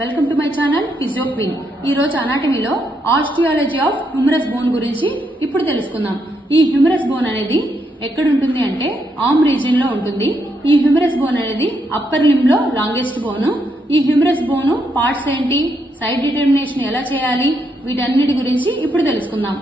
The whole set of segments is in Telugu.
Welcome to my channel physio queen. ఈ రోజు అనాటమీలో ఆస్టియాలజీ ఆఫ్ హ్యూమరస్ బోన్ గురించి ఇప్పుడు తెలుసుకుందాం. ఈ హ్యూమరస్ బోన్ అనేది ఎక్కడ ఉంటుంది అంటే ఆర్మ్ రీజియన్ లో ఉంటుంది. ఈ హ్యూమరస్ బోన్ అనేది అప్పర్ లింబ్ లో లాంగెస్ట్ బోన్. ఈ హ్యూమరస్ బోన్ పార్ట్స్ ఏంటి, సైజ్ డిటర్మినేషన్ ఎలా చేయాలి, వీటన్నిటి గురించి ఇప్పుడు తెలుసుకుందాం.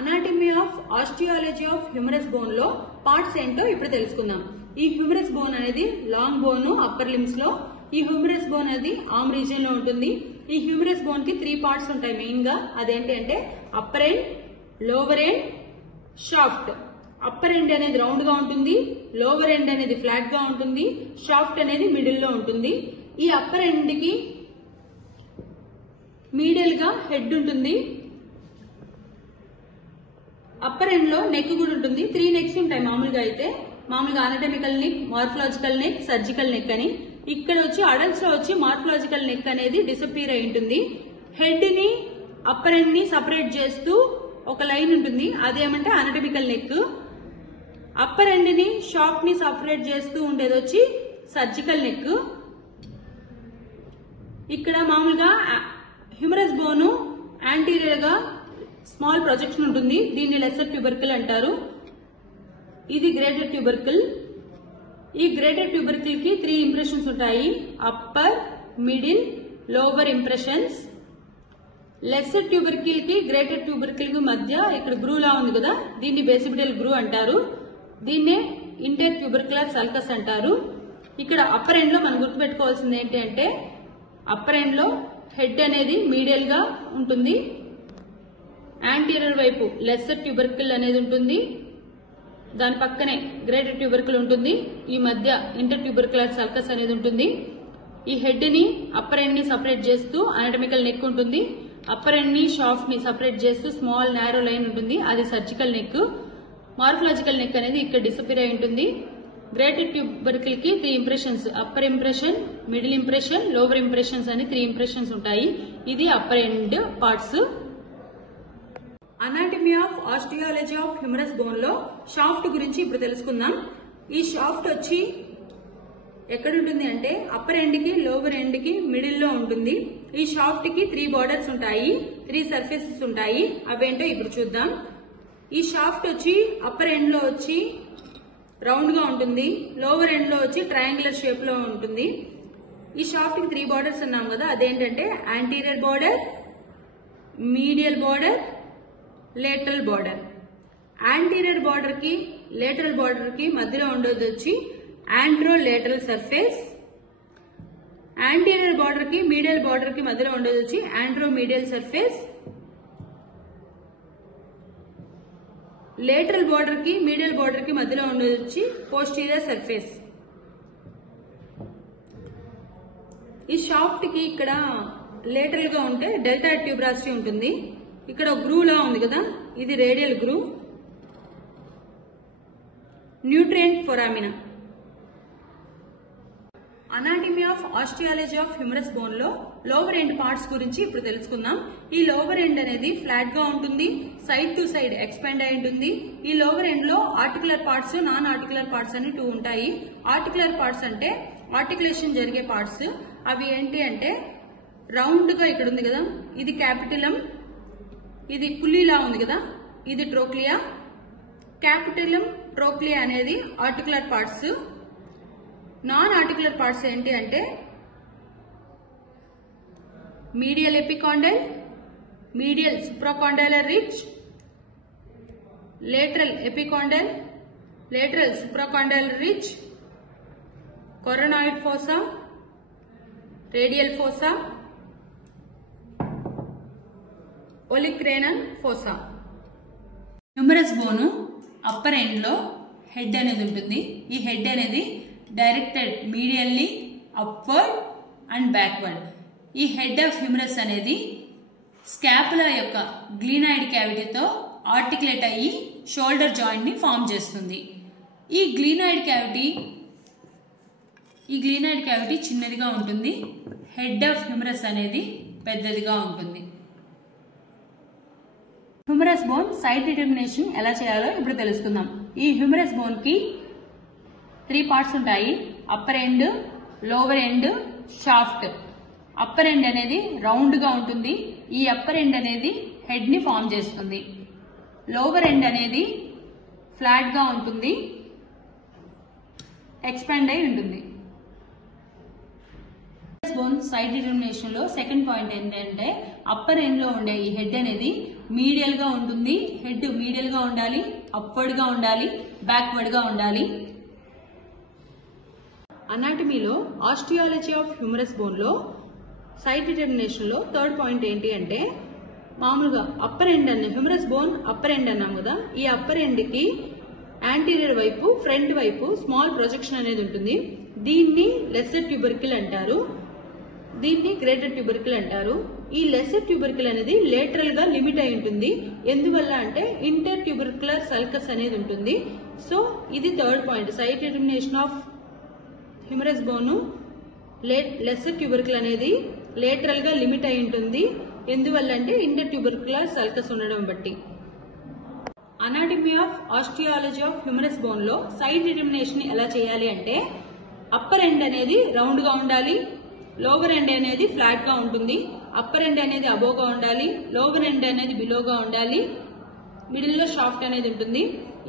Anatomy of osteology of humerus bone లో పార్ట్స్ ఏంటో ఇప్పుడు తెలుసుకుందాం. ఈ హ్యూమరస్ బోన్ అనేది లాంగ్ బోన్ అప్పర్ లిమ్స్ లో. ఈ హ్యూమరస్ బోన్ అనేది ఆర్మ్ రీజియన్ లో ఉంటుంది. ఈ హ్యూమరస్ బోన్ కి 3 పార్ట్స్ ఉంటాయి మెయిన్ గా. అదేంటి అంటే upper end, lower end, shaft. Upper end అనేది రౌండ్ గా ఉంటుంది, లోవర్ ఎండ్ అనేది ఫ్లాట్ గా ఉంటుంది, షాఫ్ట్ అనేది మిడిల్ లో ఉంటుంది. ఈ అప్పర్ ఎండ్ కి మీడియల్ గా హెడ్ ఉంటుంది. అప్పర్ ఎండ్ లో నెక్ కూడా ఉంటుంది. 3 నెక్స్ ఉంటాయి మామూలుగా anatomical neck, morphological neck, surgical neck అని. ఇక్కడ వచ్చి అడల్ట్స్ లో వచ్చి మార్ఫలాజికల్ నెక్ అనేది డిసపియర్ అయి ఉంటుంది. హెడ్ ని అప్పర్ ఎండ్ ని సపరేట్ చేస్తూ ఒక లైన్ ఉంటుంది, అదేమంటే అనటమికల్ నెక్. అప్పర్ ఎండ్ ని షాఫ్ట్ ని సపరేట్ చేస్తూ ఉండేది వచ్చి సర్జికల్ నెక్. ఇక్కడ మామూలుగా హ్యూమరస్ బోన్ యాంటీరియర్ గా స్మాల్ ప్రొజెక్షన్ ఉంటుంది. దీన్ని లెసర్ ట్యూబర్కిల్ అంటారు. ఇది గ్రేటర్ ట్యూబర్కిల్. ఈ గ్రేటర్ ట్యూబర్కిల్ కి 3 ఇంప్రెషన్స్ ఉంటాయి: upper, middle, lower impressions. Lesser tubercle కి గ్రేటర్ ట్యూబర్కిల్ కి మధ్య ఇక్కడ గ్రూ లా ఉంది కదా, దీన్ని బేసిపిటల్ గ్రూ అంటారు. దీన్నే ఇంటర్ ట్యూబర్కులర్ సల్కస్ అంటారు. ఇక్కడ అప్పర్ ఎండ్ లో మనం గుర్తుపెట్టుకోవాల్సింది ఏంటి అంటే అప్పర్ ఎండ్ లో హెడ్ అనేది మీడియల్ గా ఉంటుంది. యాంటీరియర్ వైపు లెసర్ ట్యూబర్కిల్ అనేది ఉంటుంది, దాని పక్కనే గ్రేటర్ ట్యూబర్కిల్ ఉంటుంది, ఈ మధ్య ఇంటర్ ట్యూబర్కులర్ సల్కస్ అనేది ఉంటుంది. ఈ హెడ్ ని అప్పర్ ఎండ్ ని సపరేట్ చేస్తూ అనటమికల్ నెక్ ఉంటుంది. అప్పర్ ఎండ్ ని షాఫ్ట్ ని సపరేట్ చేస్తూ స్మాల్ నారో లైన్ ఉంటుంది, అది సర్జికల్ నెక్. మార్ఫలాజికల్ నెక్ అనేది ఇక్కడ డిసపియర్ అయి ఉంటుంది. గ్రేటర్ ట్యూబర్కిల్ కి 3 impressions: upper impression, middle impression, lower impressions అని 3 ఇంప్రెషన్స్ ఉంటాయి. ఇది upper end parts. Anatomy of osteology of humerus bone లో షాఫ్ట్ గురించి ఇప్పుడు తెలుసుకుందాం. ఈ షాఫ్ట్ వచ్చి ఎక్కడ ఉంటుంది అంటే అప్పర్ ఎండ్ కి, లోవర్ ఎండ్ కి మిడిల్ లో ఉంటుంది. ఈ షాఫ్ట్ కి 3 బార్డర్స్ ఉంటాయి, 3 సర్ఫేసెస్ ఉంటాయి. అవేంటో ఇప్పుడు చూద్దాం. ఈ షాఫ్ట్ వచ్చి అప్పర్ ఎండ్ లో వచ్చి రౌండ్ గా ఉంటుంది, లోవర్ ఎండ్ లో వచ్చి ట్రయాంగులర్ షేప్ లో ఉంటుంది. ఈ షాఫ్ట్ కి 3 బార్డర్స్ అన్నాం కదా, అదేంటంటే anterior border, medial border, lateral border. Anterior border కి, లేటరల్ బార్డర్ కి మధ్యలో ఉండేది వచ్చి antero lateral surface. Anterior border కి, మీడియల్ బార్డర్ కి మధ్యలో ఉండేది వచ్చి antero medial surface. Lateral border కి, మీడియల్ బార్డర్ కి మధ్యలో ఉండేది వచ్చి పోస్టీరియర్ సర్ఫేస్. ఈ షాఫ్ట్ కి ఇక్కడ లేటరల్ గా ఉంటే డెల్టా ట్యూబరాసిటీ ఉంటుంది. ఇక్కడ గ్రూ లా ఉంది కదా, ఇది radial groove. Nutrient foramina. Anatomy of osteology of humerus bone లో లోవర్ ఎండ్ పార్ట్స్ గురించి ఇప్పుడు తెలుసుకుందాం. ఈ లోవర్ ఎండ్ అనేది ఫ్లాట్ గా ఉంటుంది, సైడ్ టు సైడ్ ఎక్స్పాండ్ అయి ఉంటుంది. ఈ లోవర్ ఎండ్ లో articular parts, non articular parts అని 2 ఉంటాయి. ఆర్టికులర్ పార్ట్స్ అంటే ఆర్టికులేషన్ జరిగే పార్ట్స్. అవి ఏంటి అంటే రౌండ్ గా ఇక్కడ ఉంది కదా, ఇది క్యాపిటలం, ఇది పుల్లీలా ఉంది కదా, ఇది ట్రోక్లియా. క్యాపిటలం, ట్రోక్లియా అనేది articular parts. Non articular parts ఏంటి అంటే medial epicondyle, medial supracondylar ridge, lateral epicondyle, lateral supracondylar ridge, coronoid fossa, radial fossa, olecranon fossa. Humerus bone upper end లో హెడ్ అనేది ఉంటుంది. ఈ హెడ్ అనేది directed medially upward and backward. ఈ హెడ్ ఆఫ్ హ్యూమరస్ అనేది స్కాపులా యొక్క గ్లీనాయిడ్ క్యావిటీతో ఆర్టికులేట్ అయ్యి షోల్డర్ జాయింట్ ని ఫామ్ చేస్తుంది. ఈ గ్లీనాయిడ్ క్యావిటీ చిన్నదిగా ఉంటుంది, హెడ్ ఆఫ్ హ్యూమరస్ అనేది పెద్దదిగా ఉంటుంది. హ్యూమరస్ బోన్ సైజ్ డిటర్మినేషన్ ఎలా చేయాలో ఇప్పుడు తెలుసుకుందాం. ఈ హ్యూమరస్ బోన్ కి 3 పార్ట్స్ ఉంటాయి: upper end, lower end, shaft. Upper end అనేది రౌండ్ గా ఉంటుంది. ఈ అప్పర్ ఎండ్ అనేది హెడ్ ని ఫామ్ చేస్తుంది. లోవర్ ఎండ్ అనేది ఫ్లాట్ గా ఉంటుంది, ఎక్స్పాండ్ అయి ఉంటుంది. బోన్ సైడ్ డిటర్మినేషన్ లో సెకండ్ పాయింట్ ఏంటంటే అప్పర్ ఎండ్ లో ఉండే ఈ హెడ్ అనేది మీడియల్ గా ఉంటుంది. హెడ్ మీడియల్ గా ఉండాలి, అప్వర్డ్ గా ఉండాలి, బ్యాక్వర్డ్ గా ఉండాలి. అనాటమీలో ఆస్టియాలజీ ఆఫ్ హ్యూమరస్ బోన్ లో సైడ్ డిటర్మినేషన్ లో థర్డ్ పాయింట్ ఏంటి అంటే మామూలుగా అప్పర్ ఎండ్ అన్న హ్యూమరస్ బోన్ అప్పర్ ఎండ్ అన్నాం కదా, ఈ అప్పర్ ఎండ్ కి యాంటీరియర్ వైపు ఫ్రంట్ వైపు స్మాల్ ప్రొజెక్షన్ అనేది ఉంటుంది. దీన్ని లెస్సర్ ట్యూబర్కిల్ అంటారు, దీన్ని గ్రేటర్ ట్యూబర్కిల్ అంటారు. ఈ లెస్సర్ ట్యూబర్కిల్ అనేది లేటరల్ గా లిమిట్ అయి ఉంటుంది. ఎందువల్ల అంటే ఇంటర్ ట్యూబర్కులర్ సల్కస్ అనేది ఉంటుంది. సో ఇది third point. Side determination of humerus bone lesser tubercle అనేది లేటరల్ గా లిమిట్ అయి ఉంటుంది. ఎందువల్ల అంటే ఇంటర్ ట్యూబర్కులర్ సల్కస్ ఉండడం బట్టి. Anatomy of osteology of humerus bone లో సైడ్ డిటర్మినేషన్ ఎలా చేయాలి అంటే అప్పర్ ఎండ్ అనేది రౌండ్ గా ఉండాలి, లోవర్ ఎండ్ అనేది ఫ్లాట్ గా ఉంటుంది. అప్పర్ ఎండ్ అనేది అబోవ్ గా ఉండాలి, లోవర్ ఎండ్ అనేది బిలోగా ఉండాలి, మిడిల్ లో షాఫ్ట్ అనేది ఉంటుంది.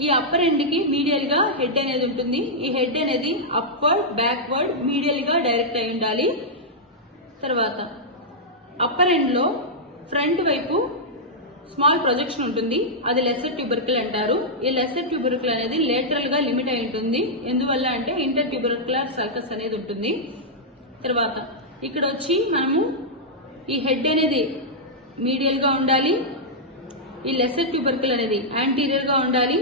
ఈ అప్పర్ ఎండ్ కి మీడియల్ గా హెడ్ అనేది ఉంటుంది. ఈ హెడ్ అనేది అప్వర్డ్, బ్యాక్వర్డ్, మీడియల్ గా డైరెక్ట్ అయి ఉండాలి. తర్వాత అప్పర్ ఎండ్ లో ఫ్రంట్ వైపు స్మాల్ ప్రొజెక్షన్ ఉంటుంది, అది లెస్సర్ ట్యూబర్కిల్ అంటారు. ఈ లెస్సర్ ట్యూబర్కిల్ అనేది లేటరల్ గా లిమిట్ అయి ఉంటుంది. ఎందువల్ల అంటే ఇంటర్ ట్యూబర్కులర్ సర్కస్ అనేది ఉంటుంది. తర్వాత ఇక్కడ వచ్చి మనము ఈ హెడ్ అనేది మీడియల్ గా ఉండాలి, ఈ లెస్సర్ ట్యూబర్కిల్ అనేది యాంటీరియర్ గా ఉండాలి,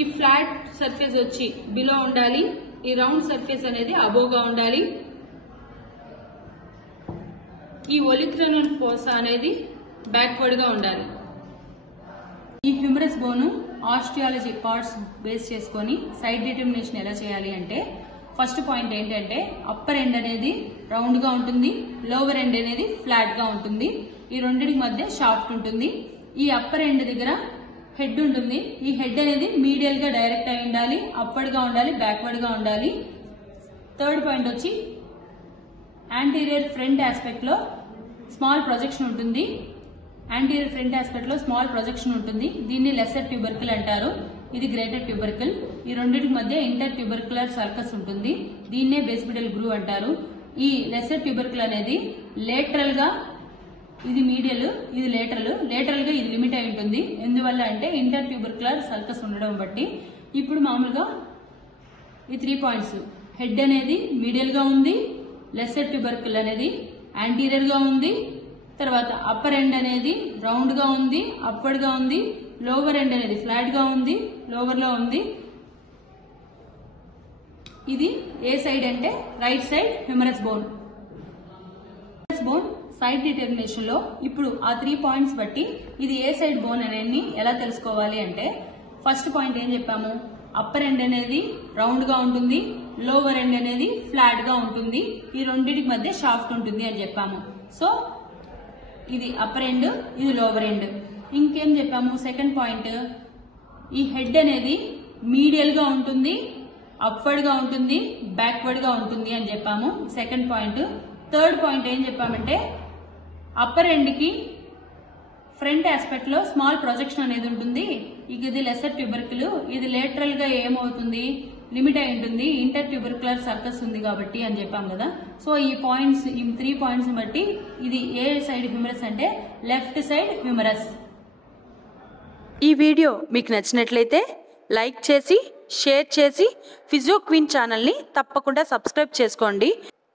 ఈ ఫ్లాట్ సర్ఫేస్ వచ్చి బిలో ఉండాలి, ఈ రౌండ్ సర్ఫేస్ అనేది అబోవ్ గా ఉండాలి, ఈ ఒలిక్రనల్ పోసా అనేది బ్యాక్వర్డ్ గా ఉండాలి. ఈ humorous bone osteology parts base చేసుకొని సైడ్ డిటర్మినేషన్ ఎలా చేయాలి అంటే ఫస్ట్ పాయింట్ ఏంటంటే అప్పర్ ఎండ్ అనేది రౌండ్ గా ఉంటుంది, లోవర్ ఎండ్ అనేది ఫ్లాట్ గా ఉంటుంది. ఈ రెండింటి మధ్య షాఫ్ట్ ఉంటుంది. ఈ అప్పర్ ఎండ్ దగ్గర హెడ్ ఉంటుంది. ఈ హెడ్ అనేది మీడియల్ గా డైరెక్ట్ అయి ఉండాలి, అప్వర్డ్ గా ఉండాలి, బ్యాక్వర్డ్ గా ఉండాలి. థర్డ్ పాయింట్ వచ్చి యాంటీరియర్ ఫ్రంట్ ఆస్పెక్ట్ లో స్మాల్ ప్రొజెక్షన్ ఉంటుంది. యాంటీరియర్ ఫ్రంట్ ఆస్పెక్ట్ లో స్మాల్ ప్రొజెక్షన్ ఉంటుంది. దీన్ని లెస్సర్ ట్యూబర్కిల్ అంటారు, ఇది గ్రేటర్ ట్యూబర్కిల్. ఈ రెండింటి మధ్య ఇంటర్ ట్యూబర్కులర్ సర్కస్ ఉంటుంది, దీన్నే బేస్పిటల్ గ్రూవ్ అంటారు. ఈ లెస్సర్ ట్యూబర్కిల్ అనేది లేటరల్ గా, ఇది మీడియల్, ఇది లేటరల్ గా ఇది లిమిట్ అయి ఉంటుంది. ఎందువల్ల అంటే ఇంటర్ ట్యూబర్కులర్ సర్కస్ ఉండడం బట్టి. ఇప్పుడు మామూలుగా ఈ 3 పాయింట్స్, హెడ్ అనేది మీడియల్ గా ఉంది, లెస్సర్ ట్యూబర్కిల్ అనేది యాంటీరియర్ గా ఉంది, తర్వాత అప్పర్ ఎండ్ అనేది రౌండ్ గా ఉంది, అప్వర్డ్ గా ఉంది, లోవర్ ఎండ్ అనేది ఫ్లాట్ గా ఉంది, లోవర్ లో ఉంది. ఇది ఏ సైడ్ అంటే right side humorous bone. Humorous bone side determination లో ఇప్పుడు ఆ 3 పాయింట్స్ బట్టి ఇది ఏ సైడ్ బోన్ అనేది ఎలా తెలుసుకోవాలి అంటే ఫస్ట్ పాయింట్ ఏం చెప్పాము, అప్పర్ ఎండ్ అనేది రౌండ్ గా ఉంటుంది, లోవర్ ఎండ్ అనేది ఫ్లాట్ గా ఉంటుంది, ఈ రెండింటికి మధ్య షాఫ్ట్ ఉంటుంది అని చెప్పాము. సో ఇది అప్పర్ ఎండ్, ఇది లోవర్ ఎండ్. ఇంకేం చెప్పాము, సెకండ్ పాయింట్ ఈ హెడ్ అనేది మీడియల్ గా ఉంటుంది, అప్వర్డ్ గా ఉంటుంది, బ్యాక్వర్డ్ గా ఉంటుంది అని చెప్పాము, సెకండ్ పాయింట్. థర్డ్ పాయింట్ ఏం చెప్పామంటే అప్పర్ ఎండ్ కి ఫ్రంట్ ఆస్పెక్ట్ లో స్మాల్ ప్రొజెక్షన్ అనేది ఉంటుంది. ఇది లెస్సర్ ట్యూబర్కిల్, ఇది లేటరల్ గా ఏమవుతుంది, లిమిట్ అయి ఉంటుంది, ఇంటర్ ట్యూబర్కులర్ సర్కస్ ఉంది కాబట్టి అని చెప్పాం కదా. సో ఈ పాయింట్స్, ఈ 3 పాయింట్స్ బట్టి ఇది ఏ సైడ్ హ్యూమరస్ అంటే లెఫ్ట్ సైడ్ హ్యూమరస్. ఈ వీడియో మీకు నచ్చినట్లయితే లైక్ చేసి, షేర్ చేసి ఫిజియో క్వీన్ ఛానల్ని తప్పకుండా సబ్స్క్రైబ్ చేసుకోండి.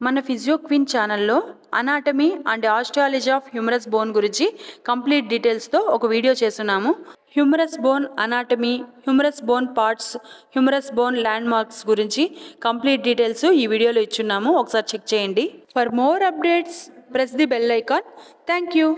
మన ఫిజియో క్వీన్ ఛానల్లో anatomy and osteology of humerus bone గురించి కంప్లీట్ డీటెయిల్స్తో ఒక వీడియో చేస్తున్నాము. Humorous bone anatomy, humorous bone parts, humorous bone land marks గురించి కంప్లీట్ డీటెయిల్స్ ఈ వీడియోలో ఇచ్చున్నాము, ఒకసారి చెక్ చేయండి. For more updates press the bell icon. Thank you.